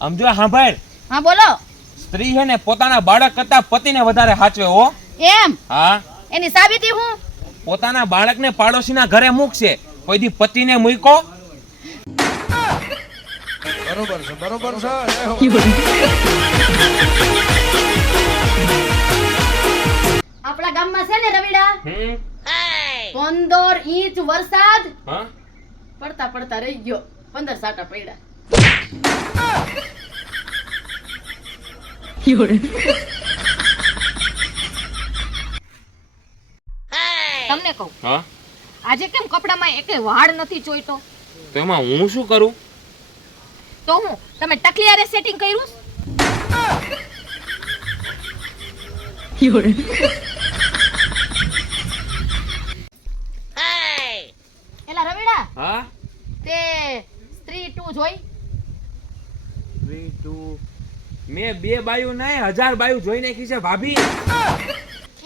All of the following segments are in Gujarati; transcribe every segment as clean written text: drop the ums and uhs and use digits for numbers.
આમ જો સાંભળ. હા બોલો. સ્ત્રી છે ને પોતાના બાળક કરતા પતિને વધારે સાચવે હો. એમ? હા. એની સાબિતી હું? પોતાના બાળકને પાડોશીના ઘરે મૂકશે, કોઈ દી પતિને મૂકો? બરોબર છે, બરોબર છે. આપણા ગામમાં છે ને રવિડા 15 ઇંચ વરસાદ હા પડતા પડતા રહી ગયો. 15 સાટા પડ્યા. તમને કહું, હા. આજે કેમ કપડામાં એકે વાળ નથી ચોઈતો? તો એમાં હું શું કરું? તો હું તમે ટકલિયારે સેટિંગ કર્યું? એલા રવિડા, હા. તે સ્ત્રી 2 જોઈ? 3 2 મેં 2 બાયું નહીં 1000 બાયું જોઈ નાખી છે ભાભી.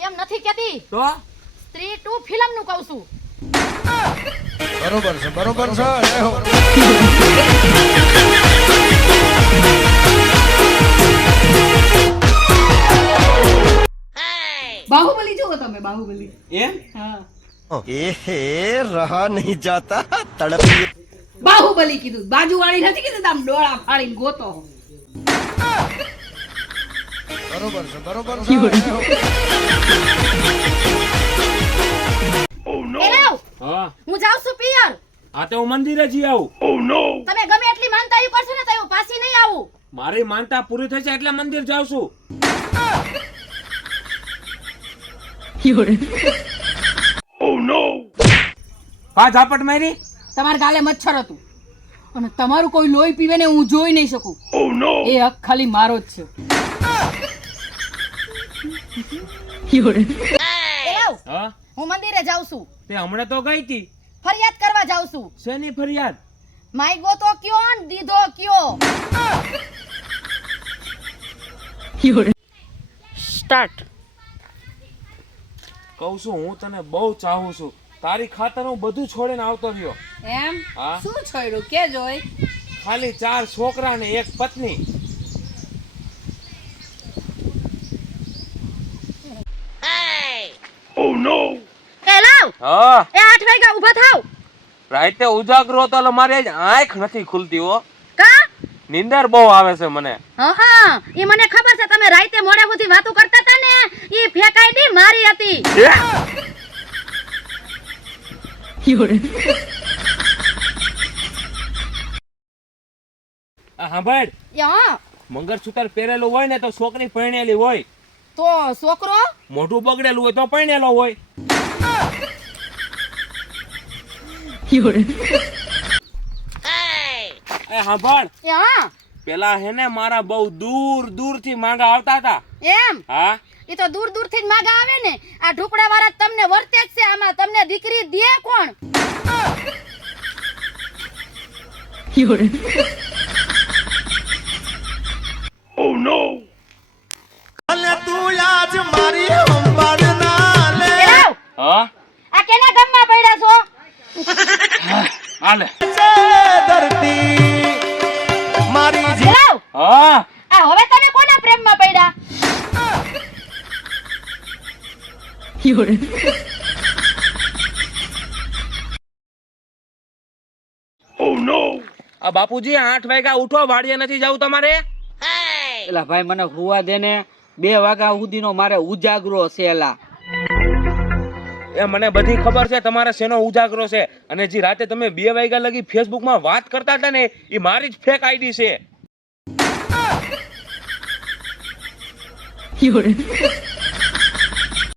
એમ નથી કેતી, તો સ્ત્રી 2 ફિલ્મ નું કહું છું. બરોબર છે, બરોબર છે. બાહુબલી જોવો તમે? બાહુબલી? એમ? હા. रहा नहीं जाता तड़प બાહુબલી કીધું, બાજુવાળી નથી કીધું. આમ ડોળા ફાડીને ગોતો. બરોબર છે, બરોબર છે. એલાવ, હા. હું જાઉં છું પિયર. આ તો હું મંદિરે જી આવું. તમે ગમે એટલી માનતા આવી કરશો ને તો હું પાછી નહીં આવું. મારી માનતા પૂરી થશે એટલે મંદિર જાઉં છું. પા ઝાપટ મારી. તમારા ગાલે મચ્છર હતું અને તમારું કોઈ લોહી પીવે ને હું જોઈ નહીં શકું. એ હક ખાલી મારો જ છે. એલાવ, હા. હું મંદિરે જાઉં છું. તે હમણાં તો ગઈ હતી. ફરિયાદ કરવા જાઉં છું. શેની ફરિયાદ? માગ્યો તો કયો ને દીધો કયો? સ્ટાર્ટ. કહું છું હું તને બહુ ચાહું છું. તારી ખાતર હું બધું છોડીને આવતો રહ્યો. એમ? હા. શું છોડ્યું કે જોઈ? ખાલી 4 છોકરા ને 1 પત્ની. એલાવ, હા. એ 8 વાગ્યા ઊભા થાવ. રાતે ઉજાગરો તો મારી આજ આંખ નથી ખુલતી હો. કા? નીંદર બહુ આવે છે મને. હા, ઈ મને ખબર છે. તમે રાતે મોડે સુધી વાતો કરતા હતા ને, ઈ ફેકાઈ દી મારી હતી. સાંભળ, યા, મંગળસૂત્ર પહેરેલું હોય ને તો છોકરી પરણેલી હોય. તો છોકરો મોઢું બગડેલું હોય તો પરણેલો હોય. એ સાંભળ, યા, પેલા હે ને મારા બહુ દૂર દૂર થી માંગા આવતા હતા. એમ? હા. ઈ તો દૂર દૂર થી જ માગા આવે ને. આ ઢુકડા વાળા તમને વર્તે જ છે. આમાં તમને દીકરી દે કોણ? तू आज मारी हम ना ले એલાવ, હા. આ કેના ગામમાં પડ્યા છો? હાલે. धरती मारी એલાવ, હા. આ હવે તમે કોના પ્રેમમાં પડ્યા? આ બાપુજી 8 વાગ્યા ઉઠો, વાડીએ નથી જવું તમારે? એલા ભાઈ મને હુવા દે ને. 2 વાગ્યા સુધીનો મારે ઉજાગરો છે. એલા એ મને બધી ખબર છે તમારે શેનો ઉજાગરો છે. અને જે રાતે તમે 2 વાગ્યા લગી ફેસબુક માં વાત કરતા હતા ને એ મારી જ ફેક આઈડી છે.